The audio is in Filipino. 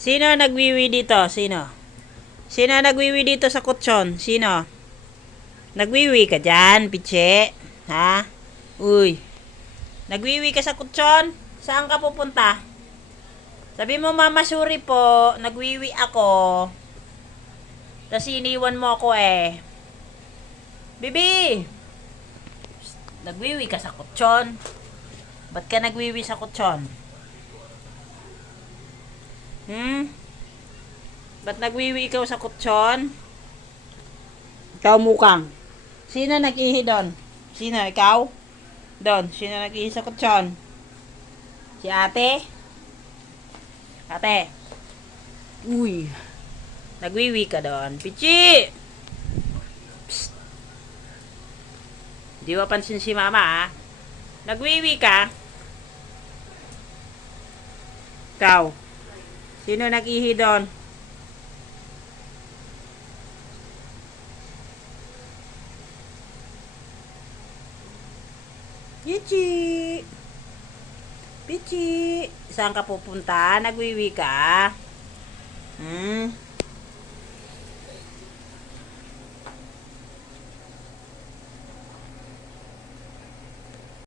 Sino nagwiwi dito? Sino? Sino nagwiwi dito sa kutsyon? Sino? Nagwiwi ka dyan, piche? Ha? Uy. Nagwiwi ka sa kutsyon? Saan ka pupunta? Sabi mo, Mama Suri po, nagwiwi ako. Tapos iniwan mo ako eh. Bibi! Nagwiwi ka sa kutsyon? Ba't ka nagwiwi sa kutsyon? Ba't nagwiwi ikaw sa kutsyon? Ikaw mukang. Sino nag-ihi doon? Sino? Ikaw? Doon. Sino nag-ihi sa kutsyon? Si ate? Ate. Uy. Nagwiwi ka doon. Pichi! Psst. Di ba pansin si mama ah? Nagwiwi ka? Ikaw. Sino nag-ihi doon? Pichi! Pichi! Saan ka pupunta? Nagwiwi ka?